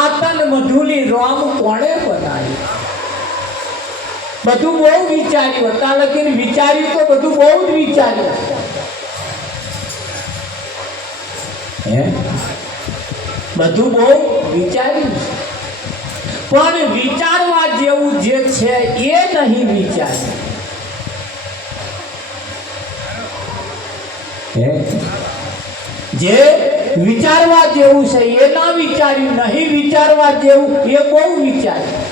આ તન મધુલી રોમ કોણે બનાવી? બધું બહુ વિચાર્યું, અત્યાર લગીને વિચાર્યું તો બધું બહુ જ વિચાર્યું. બધું બહુ વિચાર્યું પણ વિચારવા જેવું જે છે એ નહીં વિચાર્યું. જે વિચારવા જેવું છે એ ના વિચાર્યું, નહીં વિચારવા જેવું એ બહુ વિચાર્યું.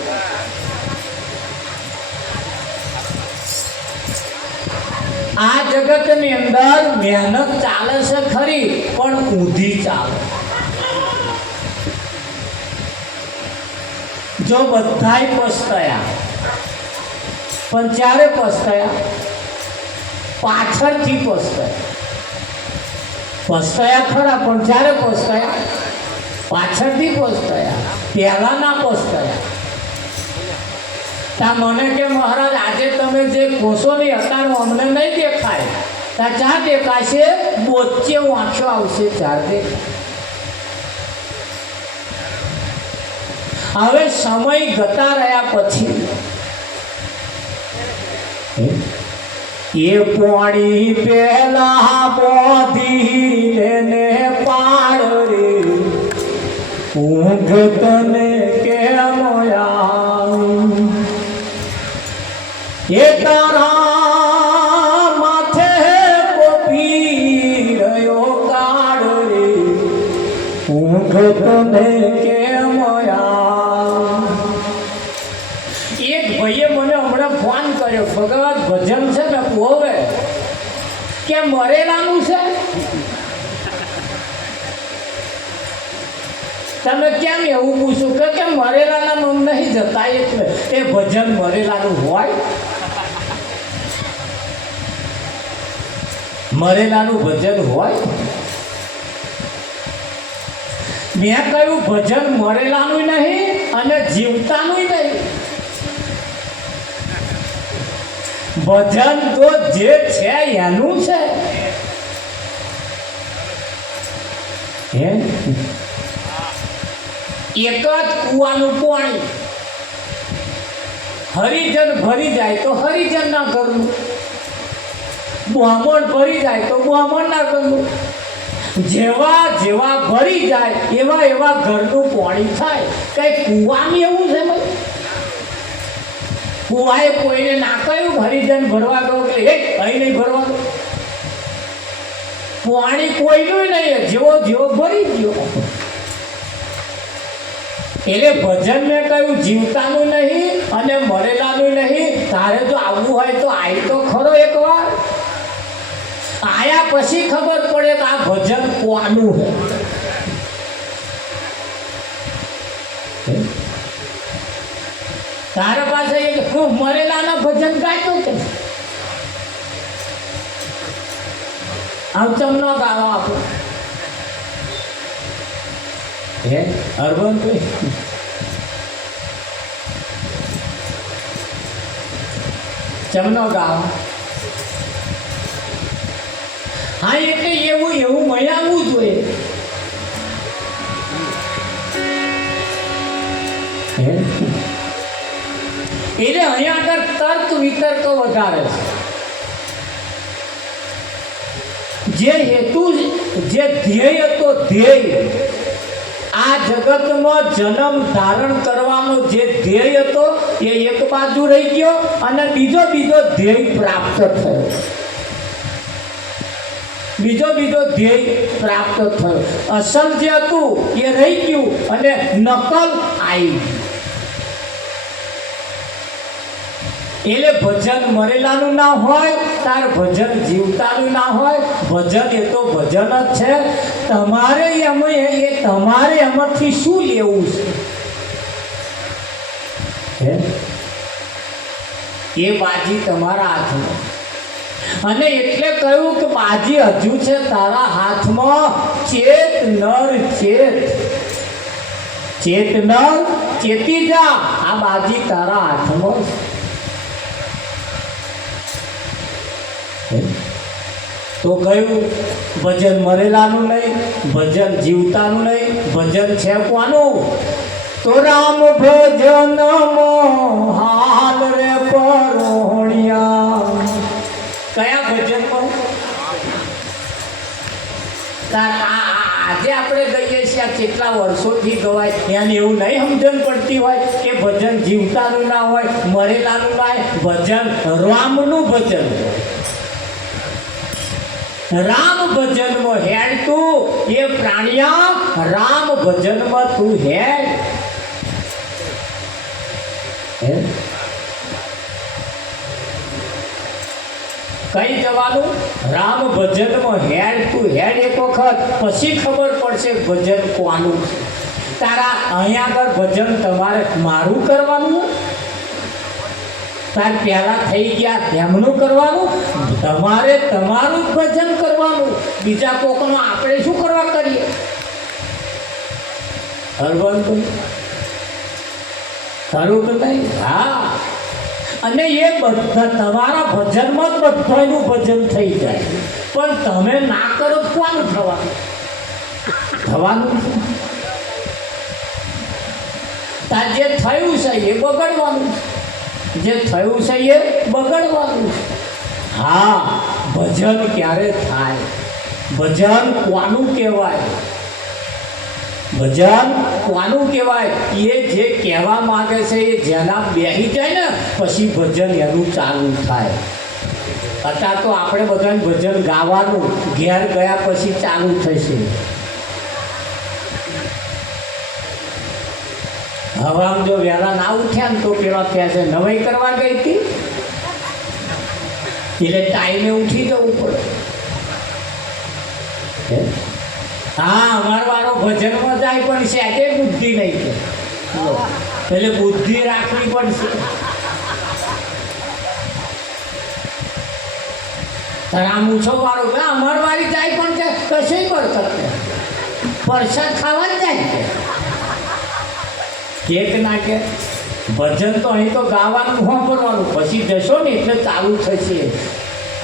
આ જગતની અંદર મહેનત ચાલે છે ખરી, પણ ઊંધી ચાલે. જો બધાય પસ્તાયા, પણ ચારે પસ્તાયા પાછળથી પસ્તાયા ખરા, પણ ચારે પસ્તાયા પાછળથી પસ્તાયા, પહેલા ના પસ્તાયા. તા મને કે મહારાજ આજે તમે જે કોષો નહીં અત્યારે અમને નહીં દેખાય, તા ચા દેખાશે, બોચે વાંચો આવશે ચાર દેખાય. હવે સમય જતા રહ્યા પછી એ પાણી પેલા બોધી લેને પાડ રે, ઊંઘ તને કેમ આવી? એ તારા માથે કોપી રહ્યો કાળ રે, ઊંઘ તને કેમ આવી? એક ભાઈએ મને હમણાં ફોન કર્યો, ભગવાન ભજન છે ને હોવે કે મરેલાનું છે, તમે કેમ એવું પૂછો કે મરેલાના મન નહીં જતા એટલે એ ભજન મરેલાનું હોય? મરેલાનું ભજન હોય? મેં કહ્યું ભજન મરેલાનું નહીં અને જીવતાનું નહીં. ભજન તો જે છે એનું છે. એક જ કુવાનું પાણી હરિજન ભરી જાય તો હરિજન ના ઘરનું, બ્રાહ્મણ ભરી જાય તો બ્રાહ્મણ ના ઘરનું. જેવા જેવા ભરી જાય એવા એવા ઘરનું પાણી થાય. કઈ કુવાનું એવું છે ભાઈ? કુવાએ કોઈને ના કહ્યું હરિજન ભરવા દો કે અહીં નહીં ભરવા દો. પાણી કોઈનું નહીં, જેવો જેવો ભરી ગયો. એટલે ભજન મેં કહ્યું જીવતાનું નહીં અને મરેલાનું નહીં. તારે જો આવવું હોય તો આવી તો ખરો એકવાર. આયા પછી ખબર પડે કે આ ભજન કોનું છે. તારા પાસે એક મરેલાના ભજન ગાતો કે આમ ચમનો ગાળો આપો હે અરબંધભાઈ? ચમનો ગાળો. હા એટલે એવું એવું મળ્યાવું જોઈએ. એટલે અહીંયા આગળ તર્ક વિતર્ક વધારે છે. જે હેતુ જે ધ્યેય હતો, ધ્યેય આ જગતમાં જન્મ ધારણ કરવાનો જે ધ્યેય હતો એ એક બાજુ રહી ગયો અને બીજો ધ્યેય પ્રાપ્ત થયો. બીજો ધ્યેય પ્રાપ્ત થયો. અસલ જે હતું એ રહી ગયું અને નકલ આવી. એટલે ભજન મરેલાનું ના હોય, તાર ભજન જીવતાનું ના હોય. ભજન એ તો ભજન જ છે. તમારે તમારે એમાંથી શું લેવું છે એ બાજી તમારા હાથમાં. અને એટલે કહ્યું કે બાજી હજુ છે તારા હાથમાં. ચેત નર ચેત, ચેત નર ચેતી જા. આ બાજી તારા હાથમાં. તો કયું ભજન મરેલાનું નહીં, ભજન જીવતાનું નહીં, ભજન છે કોનું? તો રામ ભજન હાલ રે પરોણિયા. કયા ભજનમાં? આજે આપણે કહીએ છીએ આ કેટલા વર્ષોથી ગવાય, એને એવું નહીં સમજણ પડતી હોય કે ભજન જીવતાનું ના હોય, મરેલાનું ના હોય. ભજન રામનું ભજન, રામ ભજનમાં હેડ તું. એ પ્રાણિયા રામ ભજનમાં તું હેડ. કઈ જવાનું? રામ ભજનમાં હેડ તું હેડ એક વખત, પછી ખબર પડશે ભજન કોનું છે. તારા અહીંયા આગળ ભજન તમારે મારું કરવાનું, તાર પહેલા થઈ ગયા તેમનું કરવાનું, તમારે તમારું જ ભજન કરવાનું. બીજા કોકનું આપણે શું કરવા કરીએ? ખરું તો નહીં? હા. અને એ બધા તમારા ભજનમાં જ બધાનું ભજન થઈ જાય, પણ તમે ના કરો તો કોનું થવાનું? તાર જે થયું છે એ બગડવાનું, જે થયું છે એ બગડવાનું. હા, ભજન ક્યારે થાય? ભજન કોનું કહેવાય? ભજન કોનું કહેવાય? એ જે કહેવા માંગે છે એ જેના બેસી જાય ને પછી ભજન એનું ચાલુ થાય. અત્યારે તો આપણે બધાને ભજન ગાવાનું, ઘેર ગયા પછી ચાલુ થશે. હવામાં જો વહેલા ના ઉઠ્યા ને તો પેલા કહે છે નવાઈ કરવા ગઈ હતી, એટલે ટાઈમે ઉઠી જવું પડે. હા, અમારો વારો ભજનમાં જાય પણ સેજે બુદ્ધિ નહીં છે, એટલે બુદ્ધિ રાખવી પડશે. આમ ઊંચો વાળો કે અમાર વાળી જાય પણ કે કશું કરતા પ્રસાદ ખાવા જ જાય કેક ના કે ભજન તો અહીં તો ગાવાનું સાંભળવાનું, પછી જશો ને એટલે ચાલુ થશે.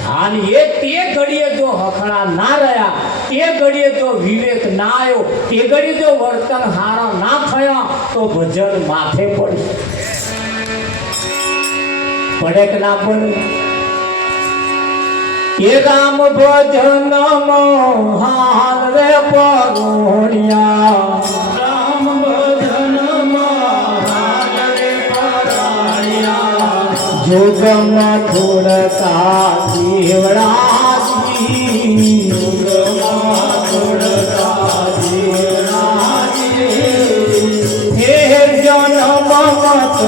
હાલ એ તે ઘડીએ જો હખણા ના રહ્યા, તે ઘડીએ જો વિવેક ના આવ્યો, તે ઘડીએ જો વર્તન હારા ના થયા તો ભજન માથે પડશે. પડે કે ના પડે? એ રામ ભજન હાલ રે પરોણિયા, રામ ભજન હાલ રે પરોણિયા, જોગમાં થોડકા દેવરાજી, જોગમાં થોડકા દેવરાજી, હે જન્મ મત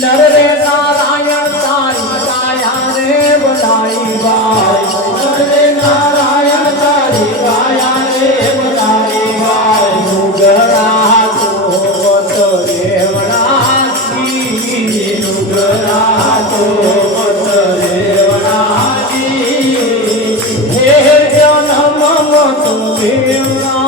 નર રે નારાયણ તારી કાયા રે બનાઈ બાઈ, નર રે નારાયણ તારી કાયા રે બનાઈ બાઈ, નુગરા તો મત રેવણાજી, નુગરા તો મત રેવણાજી, હે જન્મ મત રેવણા.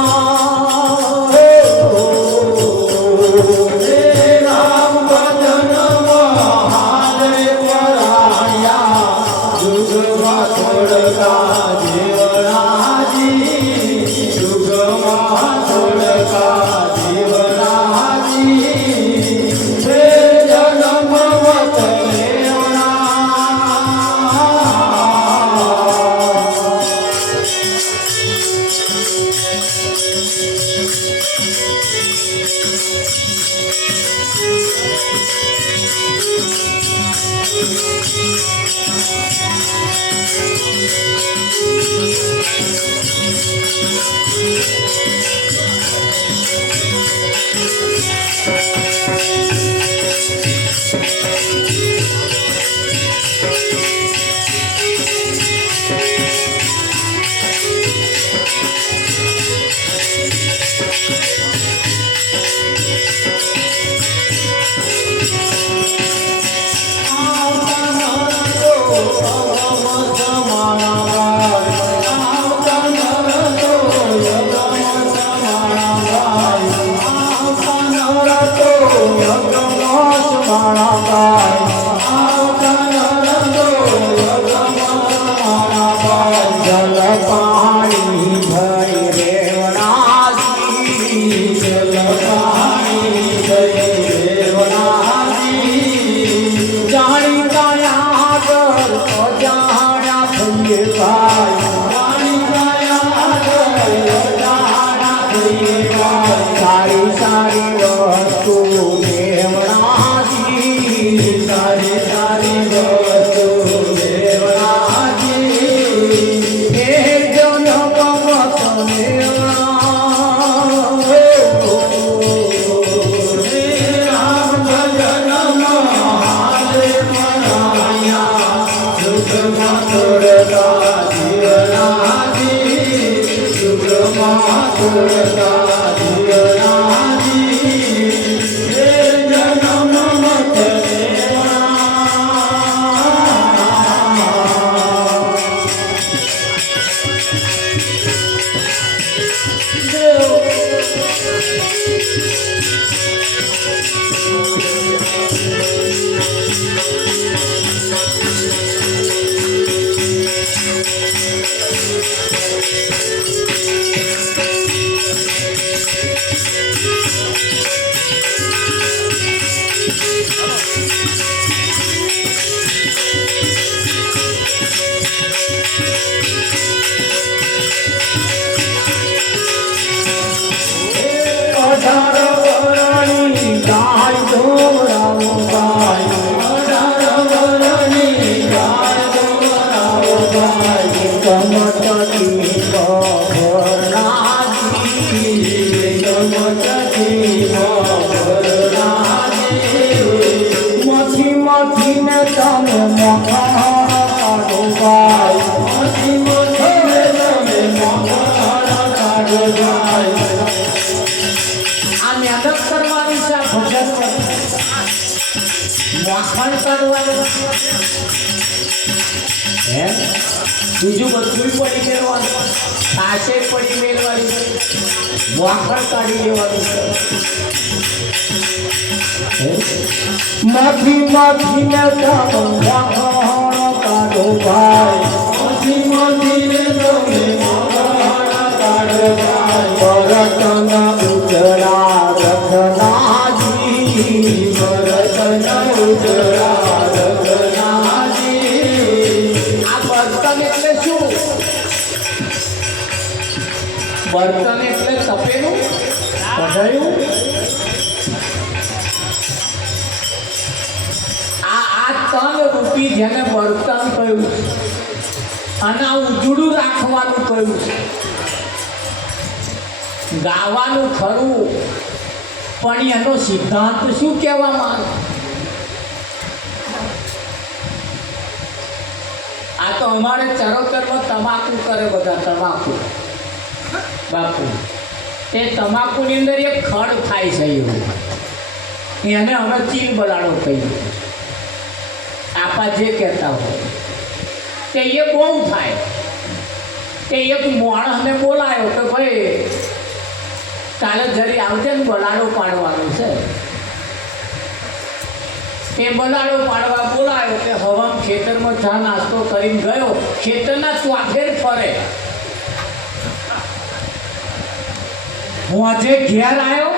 સારી વસ્તુ દેવરાજી સારી સારી વસ્તુ દેવરાજી હે જનમ મત બીજું બધું પડી મેળવાનું સાસે પડી મેળવાની વાખણ કાઢી લેવાનું માફી માફી ને વાખણ કાઢો ભાઈ માફી માફી ને વાખણ કાઢો ભાઈ ભરતના ઉજળા રખનાજી ભરતના ઉજળા બર્તન એટલે તપેલું કઢાયું આ તન રૂપી જેને બર્તન કહ્યું અને આ ઉજળું રાખવાનું કહ્યું ગાવાનું ખરું પણ એનો સિદ્ધાંત શું કહેવામાં આ તો અમારે ચરોતરમાં તમાકુ કરે બધા તમાકુ બાપુ એ તમાકુની અંદર એક ખડ થાય છે એવું એને અમે ચીન બલાડો કહીએ આપા જે કહેતા હોય તે એ બહુ થાય તે એક માણસને બોલાયો કે ભાઈ કાલે જરી આવજે ને બલાડો પાડવાનો છે તે બલાડો પાડવા બોલાયો તે હવામાં ખેતરમાં ચા નાસ્તો કરીને ગયો ખેતરના ચોફેર ફરે હું આજે ઘેર આવ્યો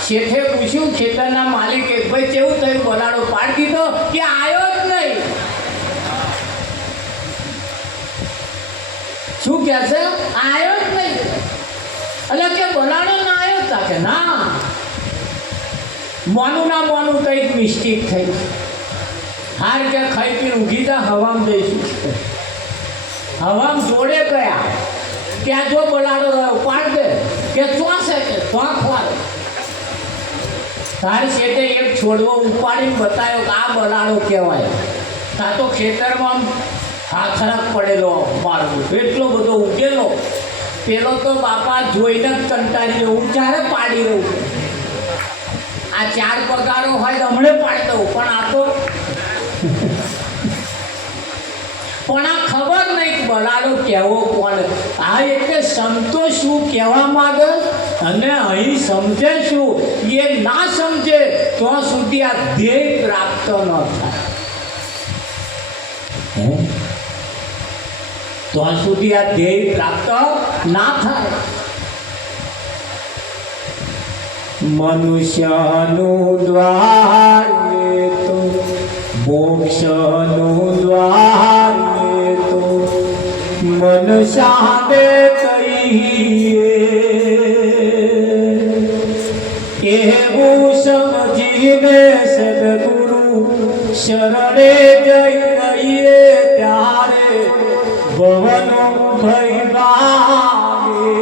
શેઠે પૂછ્યું ખેતરના માલિકે ભાઈ કેવું થયું બલાડો પાડી દીધો કે આવ્યો જ નહીં શું કહે છે આવ્યો જ નહીં એટલે કે બલાડો ના આવ્યો તા કે ના મોનું ના મોનું કંઈક મિસ્ટેક થઈ હાર કે ખાઈ પીને ઊંઘી જા હવામાં જઈશું હવામાં જોડે ગયા ત્યાં જો બલાડો રહ્યો પાડ દે કે ચોસે કે ચોંખવાળો તાર શેઠે એક છોડવો ઉપાડીને બતાવ્યો કે આ બલાડો કહેવાય તા તો ખેતરમાં હાથરક પડેલો માર્ગો એટલો બધો ઉગેલો પેલો તો બાપા જોઈને જ કંટાળી રહ્યો હું ક્યારે પાડી રહ્યું આ 4 પગારો હોય તો હમણે પાડી દઉં પણ આ તો પણ આ ખબર નહીં બલાડો કહેવો કોણ આ એટલે સંતો શું કહેવા માંગે અને અહીં સમજે શું એ ના સમજે તો સુધી આ ધ્યેય પ્રાપ્ત ન થાય તો સુધી આ ધ્યેય પ્રાપ્ત ના થાય મનુષ્યનું દ્વાર તો મોક્ષનું દ્વાર તો મન શાંતે કહીએ એ શરણે જઈ રહીએ ત્યારે ભવનો ભય લાગે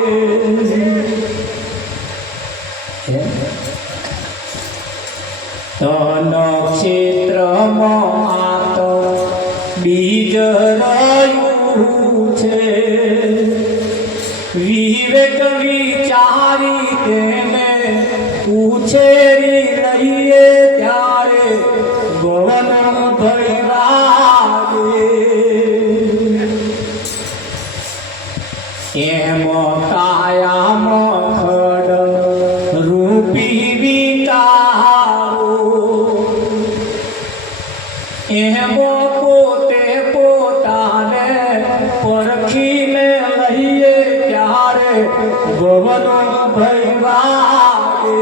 તન ક્ષેત્રમાં આત બીજ રહ્યું છે વિવેક વિચારી તેને ઉછેરી રહીએ ત્યારે ભવનો ભય લાગે એમ કાયામાં ખડ રૂપી વિકારો એમ પોતે પોતાને પરખીને લઈએ ત્યારે ભવનો ભય લાગે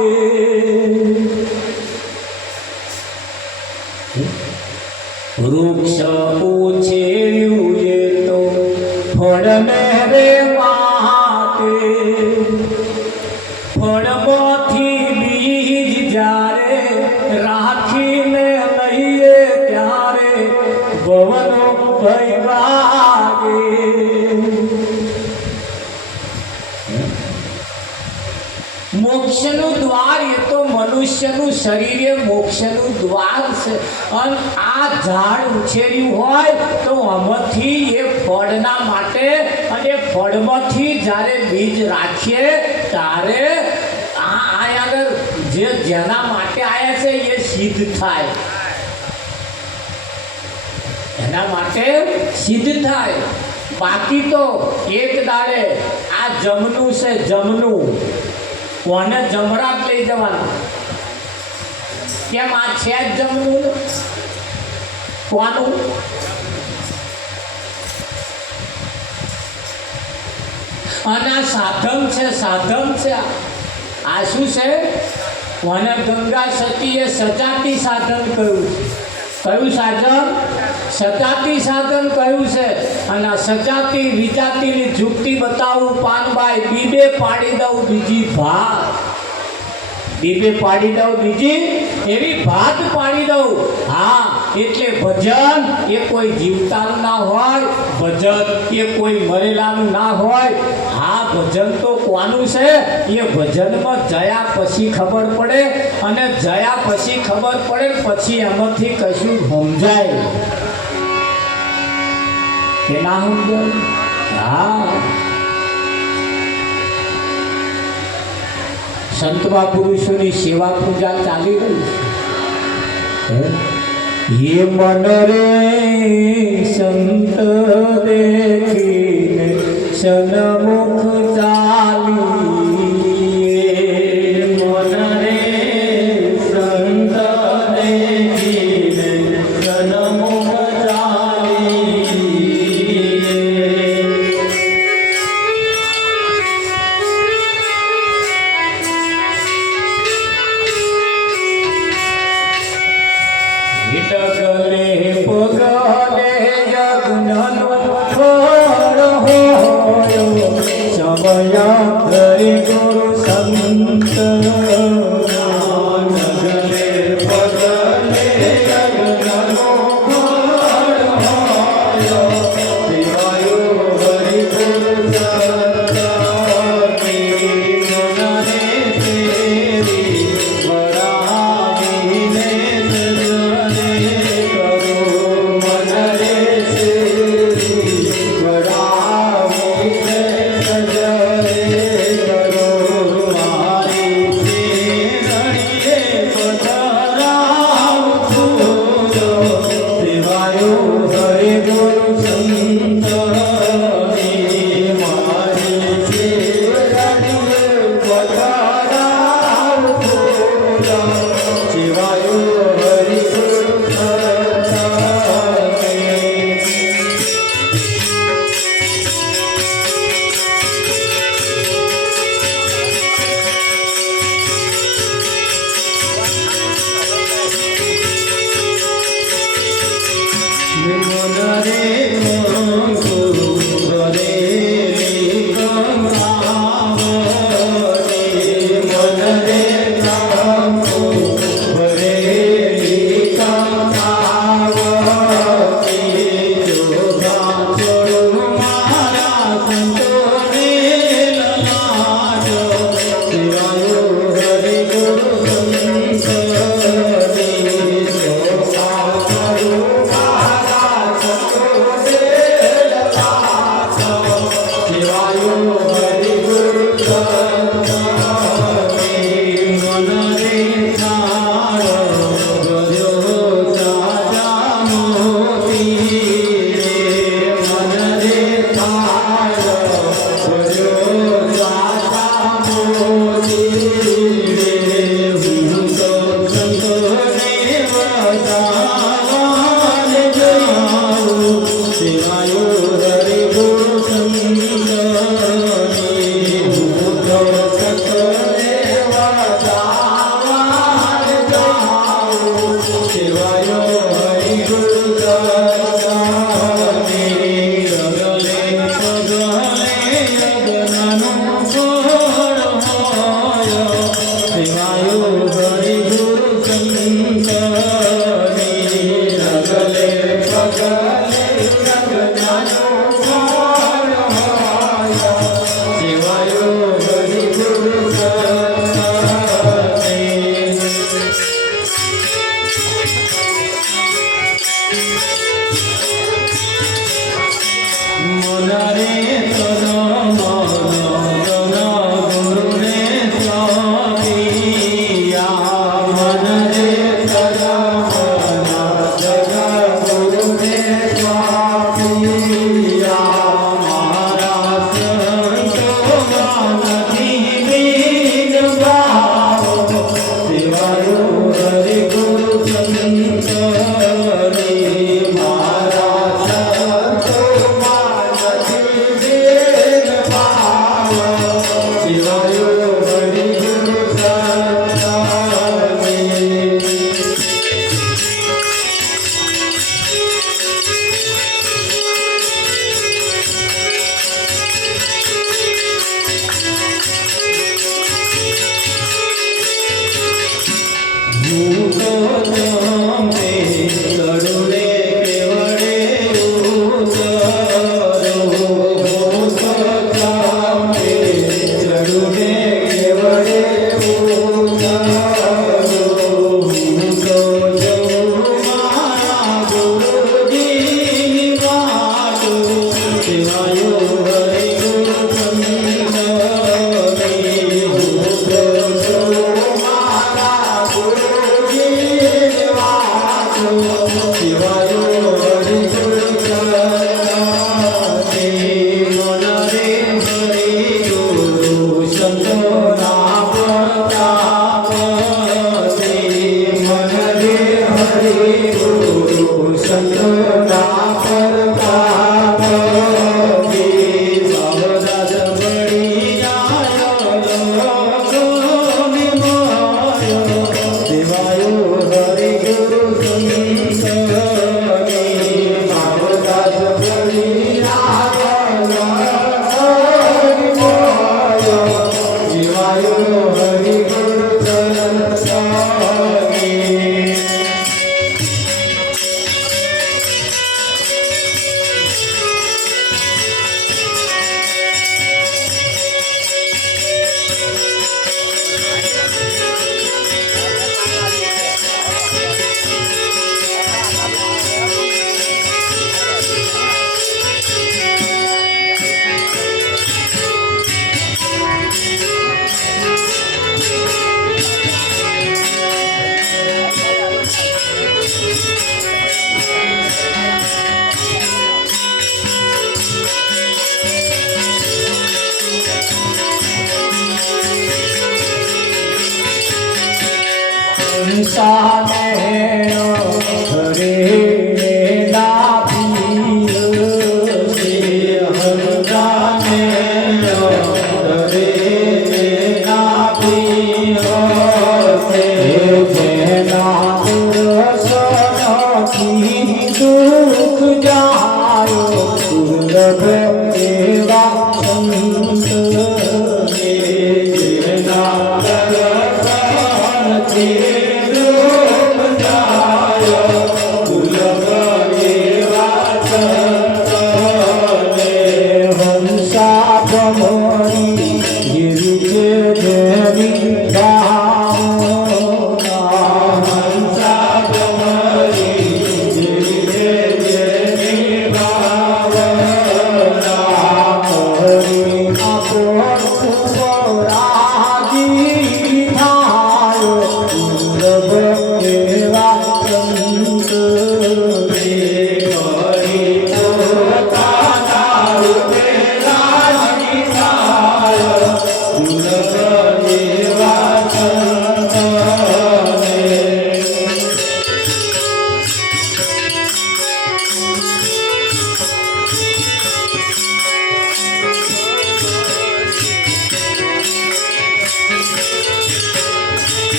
વૃક્ષ ઉછેર્યું એ તો ફળને રે માટે ફળમાંથી બીજ જ્યારે રાખીને લઈએ ત્યારે ભવનો ભય લાગે મોક્ષનું દ્વાર એ તો મનુષ્યનું શરીર એ મોક્ષનું દ્વાર છે અને આ ઝાડ ઉછેર્યું હોય તો આમાંથી એ ફળના માટે અને ફળમાંથી જ્યારે બીજ રાખીએ ત્યારે આ આગળ જેના માટે આવ્યા છે એ સિદ્ધ થાય એના માટે સિદ્ધ થાય બાકી તો એક દાડે આ જમનું છે જમનું કોને જમરાટ લઈ જવાનું કેમ આ છે જ જમનું કોનું અને આ સાધન છે આ શું છે કોને ગંગા સતીએ સજાતી સાધન કહ્યું છે કયું સાધન સજાતી સાધન કહ્યું છે અને આ સજાતી વિજાતીની જુક્તિ બતાવું પાનબાઈ બીબે પાડી દઉં બીજી ભાત બીબે પાડી દઉં બીજી એવી ભાત પાડી દઉં હા એટલે ભજન એ કોઈ જીવતાનું ના હોય ભજન એ કોઈ મરેલાનું ના હોય હા ભજન તો કોનું છે એ ભજનમાં જયા પછી ખબર પડે અને જયા પછી ખબર પડે પછી એમાંથી કશું સમજાય કે ના સમજાય હા સંતવા પુરુષોની સેવા પૂજા ચાલી રહી છે ये मन रे संत देखीने सन्मुख चालिए मन रे संत देखीने सन्मुख डगले पगले यज्ञनो फल होयो समय धरि गुरु संत डगले पगले यज्ञनो फल होयो शिवायो हरि गुरु संत मनरे तेरी वरावीने सजरे Hare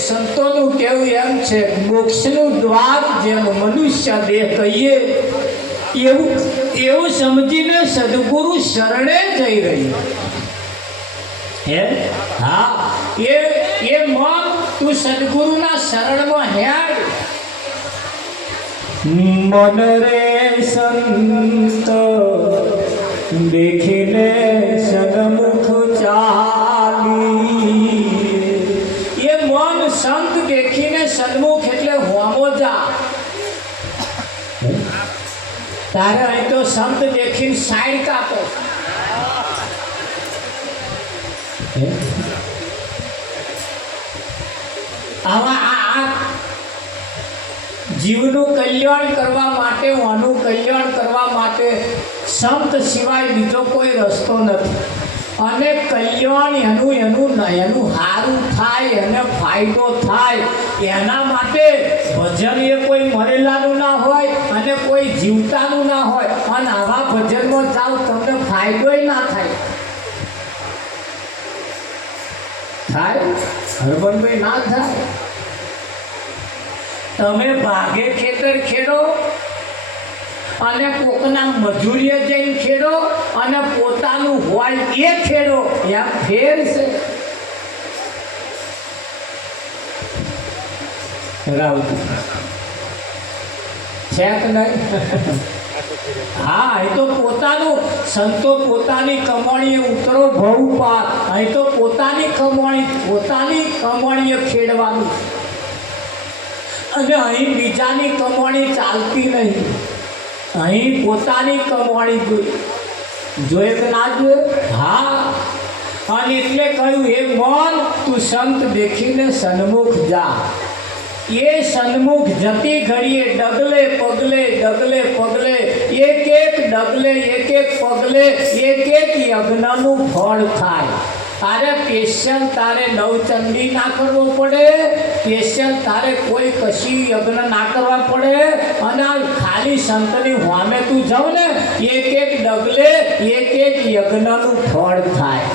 સંતોનું કહેવું એમ છે, મોક્ષનું દ્વાર જેમ મનુષ્ય દેહ કહીએ એવું સમજીને સદગુરુ શરણે જઈ રહી હે. હા, એ મન તું સદગુરુના શરણમાં હેડ. મન રે સંત દેખીને સન્મુખ ચાલી. એ મન સંત દેખીને સન્મુખ એટલે હોમો જા. તારે અહીં તો સંત દેખીને સાઈડ કાપો. આવા આ જીવનું કલ્યાણ કરવા માટે, આનું કલ્યાણ કરવા માટે સંત સિવાય બીજો કોઈ રસ્તો નથી. અને કલ્યાણ એનું સારું થાય, એને ફાયદો થાય એના માટે ભજન એ કોઈ મરેલાનું ના હોય અને કોઈ જીવતાનું ના હોય. અને આવા ભજનમાં જાઓ તમને ફાયદોય ના થાય. હરબનભાઈ ના થાય. તમે ભાગે ખેતર ખેડો અને કોકના મજૂરીએ જઈને ખેડો અને પોતાનું હોય એ ખેડો, એમ ફેર છે. રાવજી છે કે નહીં? હા, એ તો પોતાનું સંતો પોતાની કમાણીએ ઉતરો ભવ પાર. અહીં તો પોતાની કમાણીએ ખેડવાનું અને અહીં બીજાની કમાણી ચાલતી નહીં. અહીં પોતાની કમાણી જોઈએ કે ના જોઈએ? હા. અને એટલે કહ્યું, હે મન તું સંત દેખીને સન્મુખ જા. એ સન્મુખ જતી ઘડીએ ડગલે પગલે એક એક ડગલે એક એક પગલે એક એક યજ્ઞનું ફળ થાય. તારે સ્પેશિયલ તારે નવચંડી ના કરવો પડે, સ્પેશિયલ તારે કોઈ કશી યજ્ઞ ના કરવા પડે. અને ખાલી સંતની સામે તું જાવ ને, એક એક ડગલે એક એક યજ્ઞનું ફળ થાય.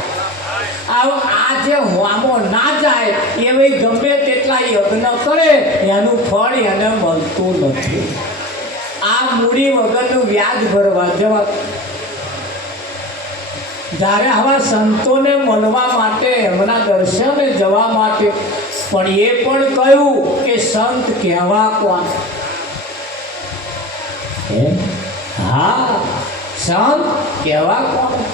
આ જે હોમો ના જાય એવી ગમે તેટલા યજ્ઞ કરે એનું ફળ એને મળતું નથી. આ મૂડી વગરનું વ્યાજ ભરવા જવા. જ્યારે આવા સંતોને મળવા માટે, એમના દર્શને જવા માટે, પણ એ પણ કહ્યું કે સંત કહેવા કોણ? હા, સંત કહેવા કોણ?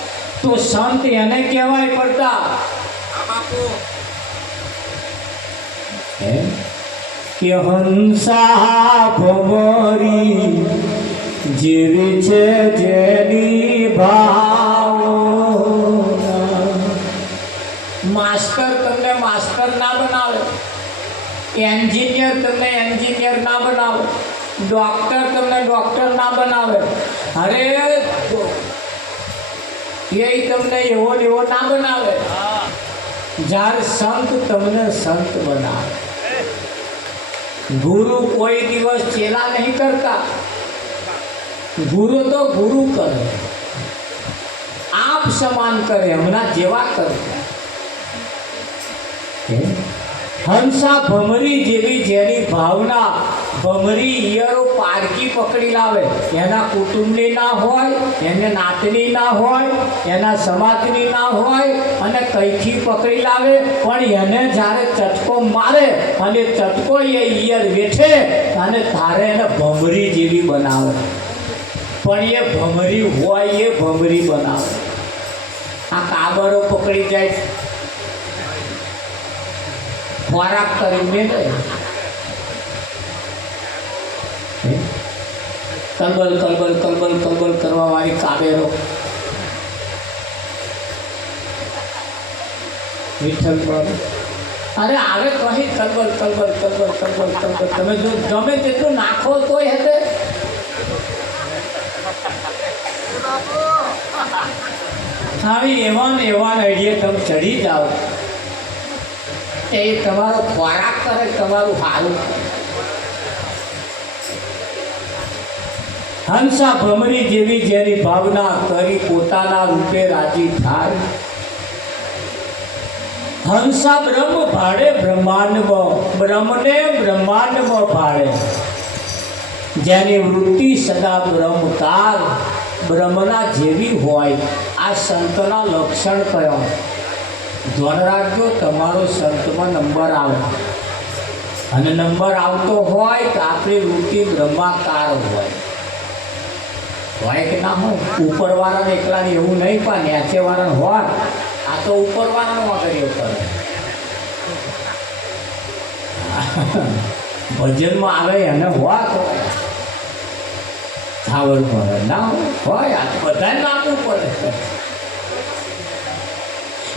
તો સંત એને કહેવાય પડતા હે કે હંસા ભમરી જેવી છે જેની ભાવના. માસ્ટર તમને માસ્ટર ના બનાવે, એન્જિનિયર તમને એન્જિનિયર ના બનાવે, ડોક્ટર તમને ડોક્ટર ના બનાવે. અરે એ તમને એવો ને એવો ના બનાવે. જ્યારે સંત તમને સંત બનાવે. ગુરુ કોઈ દિવસ ચેલા નહીં કરતા, ગુરુ તો ગુરુ કરે, આપ સમાન કરે, હમણાં જેવા કરતા. હંસા ભમરી જેવી જેની ભાવના. ભમરી ઈયરો પારકી પકડી લાવે, એના કુટુંબની ના હોય, એને નાતની ના હોય, એના સમાજની ના હોય, અને કઈથી પકડી લાવે. પણ એને જ્યારે ચટકો મારે અને ચટકો એ ઈયર વેઠે અને તારે એને ભમરી જેવી બનાવે. પણ એ ભમરી હોય એ ભમરી બનાવે. આ કાબરો પકડી જાય, ખોરાક કરીને કલબલ કલબલ કલબલ કલબલ કરવા વાળી કાબેરો. વિઠ્ઠલ પર અરે આવે કહી કલબલ કલબલ કલબલ કલબલ કલબલ. તમે જો ગમે તેટલું નાખો તોય હતે. આવી એવા ને એવા આઈડિયા તમે ચડી જાઓ, એ તમારો ખોરાક કરે, તમારું સારું. હંસા ભમરી જેવી જેની ભાવના કરી પોતાના રૂપે રાજી થાય. હંસા બ્રહ્મ ભાડે બ્રહ્માંડમાં, બ્રહ્મને બ્રહ્માંડમાં ભાડે. જેની વૃત્તિ સદા બ્રહ્મકાર, બ્રહ્મના જેવી હોય. આ સંતના લક્ષણ કયો? ધ્યાન રાખજો, તમારો સંતમાં નંબર આવે અને નંબર આવતો હોય તો આપણી વૃત્તિ બ્રહ્માકાર હોય. હોય કે ના હોય? ઉપરવાળાને એકલાને એવું નહીં, પણ નીચેવાળાને હોય. આ તો ઉપરવાળાનો કર્યો કરે. ભજનમાં આવે એને હોય તો થાવડ પડે, ના હોય આ બધાને નાખવું પડે.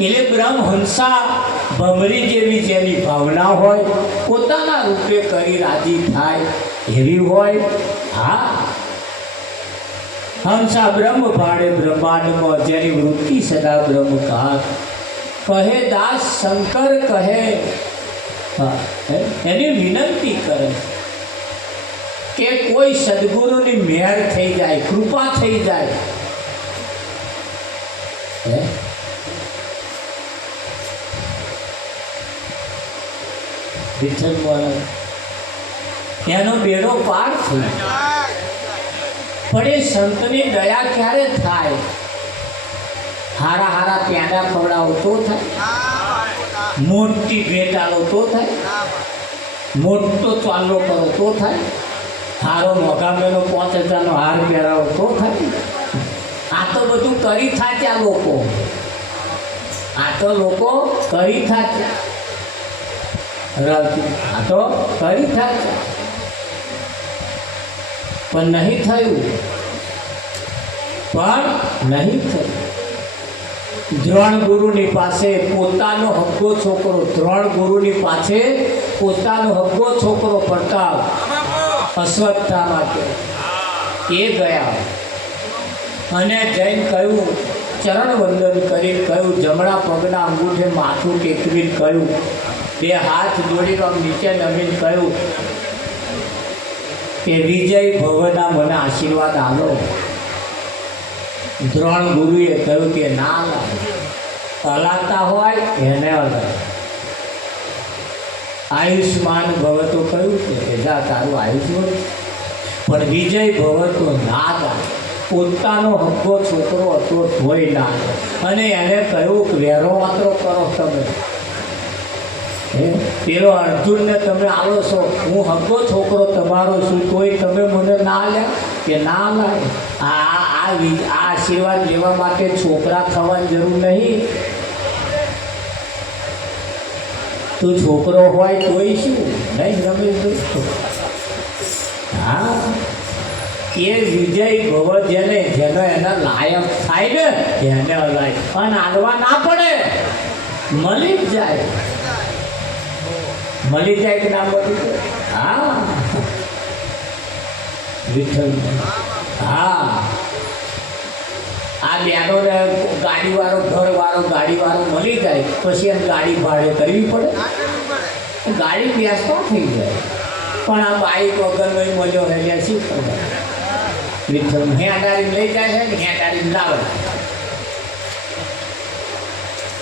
એટલે બ્રહ્મ હંસા ભમરી જેવી જેની ભાવના હોય, પોતાના રૂપે કરી રાજી થાય એવી હોય. હા, હંસા બ્રહ્મ ભાડે બ્રહ્માંડમાં, જેની વૃત્તિ સદા બ્રહ્મકાર. કહે દાસ શંકર કહે, એની વિનંતી કરે કે કોઈ સદગુરુની મહેર થઈ જાય, કૃપા થઈ જાય. એનો બેડો પાર થઈ. પણ એ સંતની દયા ક્યારે થાય? હારા હારા પ્યાડા ખવડાવો તો થાય, મોટી ભેટ આલો તો થાય, મોટો ચાલો કરો તો થાય, હારો મોઘામેનો 5000નો હાર પહેરાવો તો થાય. આ તો બધું કરી થાક્યા લોકો, આ તો લોકો કરી થાક્યા. આ તો કરી થાક્યા પણ નહીં થયું, પણ નહીં થયું. દ્રોણ ગુરુની પાસે પોતાનો હગ્ગો છોકરો, દ્રોણ ગુરુની પાસે પોતાનો હગ્ગો છોકરો પ્રતાપ અશ્વત્થા માટે એ ગયા અને જઈને કહ્યું, ચરણ વંદન કરી કહ્યું, જમણા પગના અંગૂઠે માથું ટેકવીને કહ્યું, બે હાથ જોડીને નીચે નમીને કહ્યું કે વિજય ભવના મને આશીર્વાદ આલો. દ્રોણ ગુરુએ કહ્યું કે ના લાગે, હલાતા હોય એને હલાય. આયુષ્માન ભવ તો કહ્યું કે જા તારું આયુષ્ય, પણ વિજય ભવ તો ના લાગે. પોતાનો હગ્ગો છોકરો હતો ધોઈ ના, અને એને કહ્યું કે વેરો માત્ર કરો તમે. પેલો અર્જુનને તમે આલો છો, હું હગ્ગો છોકરો તમારો છું, તોય તમે મને ના લ્યા કે ના લાય. આ આશીર્વાદ લેવા માટે છોકરા થવાની જરૂર નહીં. તું છોકરો હોય તોય શું નહીં રમેશભાઈ? હા, એ વિજય ભવ જેને જેનો એના લાયક થાય ને એને લાયક અને આલવા ના પડે, મળી જ જાય. મળી જાય કે ના મળી જાય? હા વિઠ્ઠલ. હા, આ બેનોને ગાડીવાળો ઘરવાળો ગાડીવાળો મળી જાય પછી એને ગાડી ભાડે કરવી પડે, ગાડી બેસતો થઈ જાય. પણ આ બાઈક વગરનો મળ્યો રહ્યા શું કરવાનું? વિઠ્ઠલ હેંડારી લઈ જાય છે ને હેંડારી લાવે.